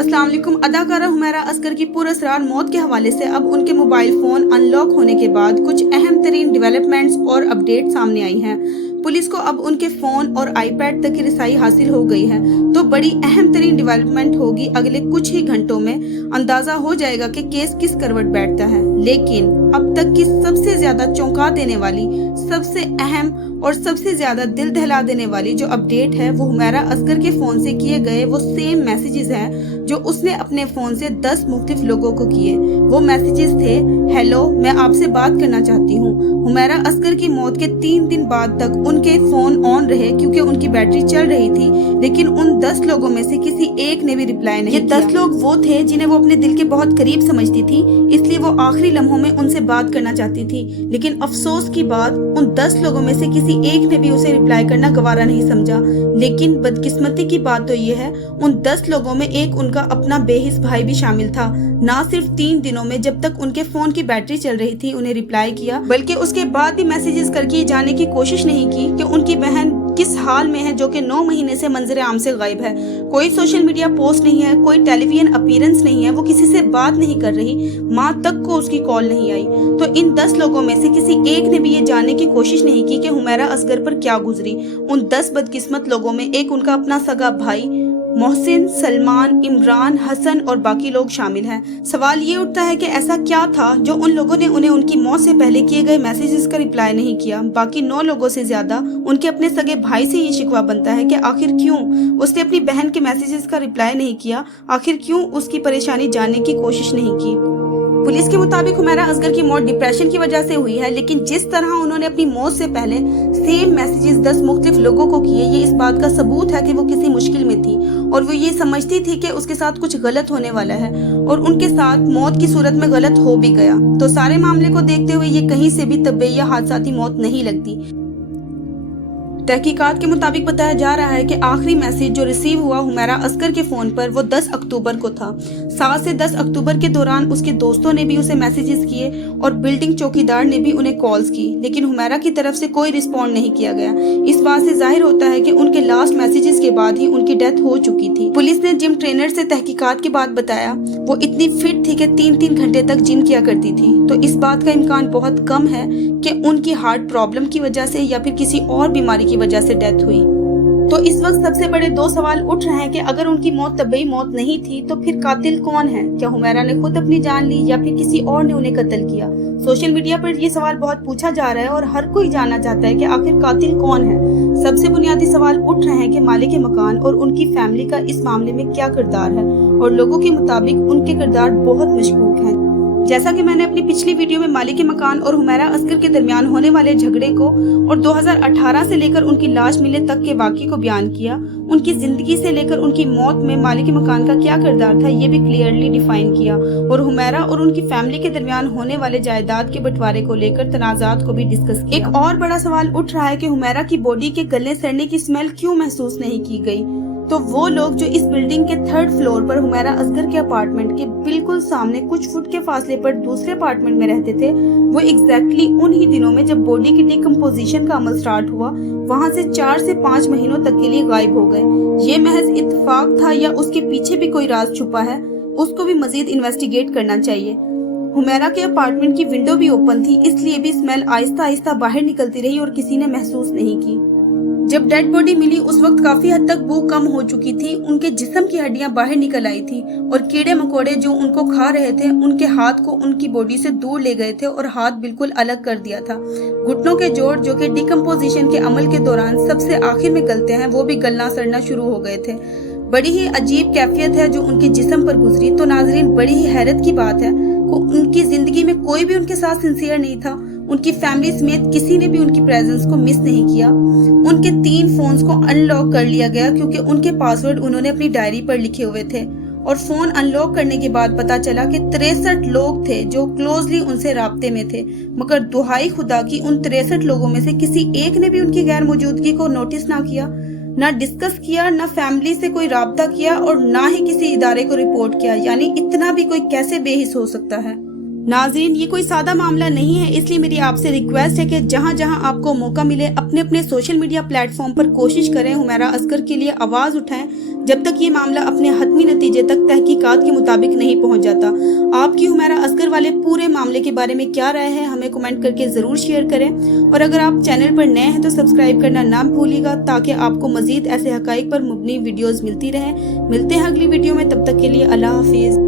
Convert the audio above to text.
अस्सलाम वालेकुम। अदाकारा हुमैरा असगर की पुरअसरार मौत के हवाले से अब उनके मोबाइल फ़ोन अनलॉक होने के बाद कुछ अहम तरीन डेवलपमेंट्स और अपडेट सामने आई हैं। पुलिस को अब उनके फ़ोन और आईपैड तक की रसाई हासिल हो गई है, तो बड़ी अहम तरीन डेवलपमेंट होगी। अगले कुछ ही घंटों में अंदाज़ा हो जाएगा कि केस किस करवट बैठता है। लेकिन अब तक की सबसे ज़्यादा चौंका देने वाली, सबसे अहम और सबसे ज़्यादा दिल दहला देने वाली जो अपडेट है वो हुमैरा असगर के फ़ोन से किए गए वो सेम मैसेजेस हैं जो उसने अपने फ़ोन से 10 मुख्तलिफ लोगों को किए। वो मैसेजेस थे, हेलो मैं आपसे बात करना चाहती हूँ। हुमैरा असगर की मौत के 3 दिन बाद तक उनके फ़ोन ऑन रहे क्योंकि उनकी बैटरी चल रही थी, लेकिन उन 10 लोगों में से किसी एक ने भी रिप्लाई नहीं किया। 10 लोग वो थे जिन्हें वो अपने दिल के बहुत करीब समझती थी, इसलिए वो आखिरी लम्हों में उनसे बात करना चाहती थी। लेकिन अफसोस की बात, उन 10 लोगों में से किसी एक ने भी उसे रिप्लाई करना गवारा नहीं समझा। लेकिन बदकिस्मती की बात तो ये है, उन 10 लोगों में एक उनका अपना बेहिस भाई भी शामिल था। ना सिर्फ 3 दिनों में जब तक उनके फोन की बैटरी चल रही थी उन्हें रिप्लाई किया, बल्कि उसके बाद भी मैसेजेस करके जाने की कोशिश नहीं की कि उनकी बहन किस हाल में है, जो कि 9 महीने से मंजरे आम से गायब है। कोई सोशल मीडिया पोस्ट नहीं है, कोई टेलीविजन अपीयरेंस नहीं है, वो किसी से बात नहीं कर रही, माँ तक को उसकी कॉल नहीं आई। तो इन 10 लोगों में से किसी एक ने भी ये जानने की कोशिश नहीं की कि हुमैरा असगर पर क्या गुजरी। उन 10 बदकिस्मत लोगों में एक उनका अपना सगा भाई मोहसिन, सलमान, इमरान, हसन और बाकी लोग शामिल हैं। सवाल ये उठता है कि ऐसा क्या था जो उन लोगों ने उन्हें उनकी मौत से पहले किए गए मैसेजेस का रिप्लाई नहीं किया। बाकी 9 लोगों से ज्यादा उनके अपने सगे भाई से ये शिकवा बनता है कि आखिर क्यों उसने अपनी बहन के मैसेजेस का रिप्लाई नहीं किया, आखिर क्यों उसकी परेशानी जानने की कोशिश नहीं की। पुलिस के मुताबिक हुमैरा असगर की मौत डिप्रेशन की वजह से हुई है, लेकिन जिस तरह उन्होंने अपनी मौत से पहले सेम मैसेजेस 10 मुख्तलिफ लोगों को किए, ये इस बात का सबूत है कि वो किसी मुश्किल में थी और वो ये समझती थी कि उसके साथ कुछ गलत होने वाला है, और उनके साथ मौत की सूरत में गलत हो भी गया। तो सारे मामले को देखते हुए ये कहीं से भी तबई या हादसाती मौत नहीं लगती। तहकीकात के मुताबिक बताया जा रहा है कि आखिरी मैसेज जो रिसीव हुआ हुमैरा असगर के फ़ोन पर वो 10 अक्टूबर को था। 7 से 10 अक्टूबर के दौरान उसके दोस्तों ने भी उसे मैसेजेस किए और बिल्डिंग चौकीदार ने भी उन्हें कॉल्स की, लेकिन हुमैरा की तरफ से कोई रिस्पॉन्ड नहीं किया गया। इस बात से जाहिर होता है कि उनके लास्ट मैसेजेस के बाद ही उनकी डेथ हो चुकी थी। पुलिस ने जिम ट्रेनर से तहकीकात के बाद बताया वो इतनी फिट थी कि 3-3 घंटे तक जिम किया करती थी, तो इस बात का इम्कान बहुत कम है कि उनकी हार्ट प्रॉब्लम की वजह से या फिर किसी और बीमारी की वजह से डेथ हुई। तो इस वक्त सबसे बड़े 2 सवाल उठ रहे हैं कि अगर उनकी मौत तबई मौत नहीं थी तो फिर कातिल कौन है? क्या हुमैरा ने खुद अपनी जान ली या फिर किसी और ने उन्हें कत्ल किया? सोशल मीडिया पर ये सवाल बहुत पूछा जा रहा है और हर कोई जानना चाहता है कि आखिर कातिल कौन है। सबसे बुनियादी सवाल उठ रहे हैं कि मालिक मकान और उनकी फैमिली का इस मामले में क्या किरदार है, और लोगों के मुताबिक उनके किरदार बहुत मशकूक हैं। जैसा कि मैंने अपनी पिछली वीडियो में मालिक मकान और हुमैरा असगर के दरमियान होने वाले झगड़े को और 2018 से लेकर उनकी लाश मिलने तक के वाक़े को बयान किया, उनकी जिंदगी से लेकर उनकी मौत में मालिक मकान का क्या किरदार था ये भी क्लियरली डिफाइन किया, और हुमैरा और उनकी फैमिली के दरमियान होने वाले जायदाद के बंटवारे को लेकर तनाज़ात को भी डिस्कस किया। एक और बड़ा सवाल उठ रहा है कि हुमैरा की बॉडी के गलने सड़ने की स्मेल क्यों महसूस नहीं की गई। तो वो लोग जो इस बिल्डिंग के 3rd फ्लोर पर हुमैरा असगर के अपार्टमेंट के बिल्कुल सामने कुछ फुट के फासले पर दूसरे अपार्टमेंट में रहते थे, वो एग्जैक्टली उन ही दिनों में जब बॉडी की डिकम्पोजिशन का अमल स्टार्ट हुआ वहां से 4 से 5 महीनों तक के लिए गायब हो गए। ये महज इत्तेफाक था या उसके पीछे भी कोई राज छुपा है, उसको भी मजीद इन्वेस्टिगेट करना चाहिए। हुमैरा के अपार्टमेंट की विंडो भी ओपन थी, इसलिए भी स्मेल आहिस्ता आहिस्ता बाहर निकलती रही और किसी ने महसूस नहीं की। जब डेड बॉडी मिली उस वक्त काफी हद तक बू कम हो चुकी थी, उनके जिस्म की हड्डियां बाहर निकल आई थी और कीड़े मकोड़े जो उनको खा रहे थे उनके हाथ को उनकी बॉडी से दूर ले गए थे और हाथ बिल्कुल अलग कर दिया था। घुटनों के जोड़ जो कि डिकम्पोजिशन के अमल के दौरान सबसे आखिर में गलते हैं, वो भी गलना सड़ना शुरू हो गए थे। बड़ी ही अजीब कैफियत है जो उनके जिस्म पर गुजरी। तो नाजरीन, बड़ी ही हैरत की बात है उनकी जिंदगी में कोई भी उनके साथ सिंसियर नहीं था। उनकी फैमिली समेत किसी ने भी उनकी प्रेजेंस को मिस नहीं किया। उनके 3 फोन्स को अनलॉक कर लिया गया क्योंकि उनके पासवर्ड उन्होंने अपनी डायरी पर लिखे हुए थे, और फोन अनलॉक करने के बाद पता चला कि 63 लोग थे जो क्लोजली उनसे राब्ते में थे, मगर दुहाई खुदा की उन 63 लोगों में से किसी एक ने भी उनकी गैर मौजूदगी को नोटिस ना किया, ना डिस्कस किया, ना फैमिली से कोई राब्ता किया और ना ही किसी इदारे को रिपोर्ट किया। यानी इतना भी कोई कैसे बेहिस हो सकता है। नाज़रीन, ये कोई सादा मामला नहीं है, इसलिए मेरी आपसे रिक्वेस्ट है कि जहां जहां आपको मौका मिले अपने अपने सोशल मीडिया प्लेटफॉर्म पर कोशिश करें हुमैरा असगर के लिए आवाज़ उठाएं, जब तक ये मामला अपने हतमी नतीजे तक तहकीक तहकीकात के मुताबिक नहीं पहुंच जाता। आपकी हुमैरा असगर वाले पूरे मामले के बारे में क्या राय है हमें कमेंट करके ज़रूर शेयर करें, और अगर आप चैनल पर नए हैं तो सब्सक्राइब करना ना भूलिएगा ताकि आपको मज़ीद ऐसे हक़ाइक़ पर मुबनी वीडियोज़ मिलती रहें। मिलते हैं अगली वीडियो में, तब तक के लिए अल्लाह हाफिज़।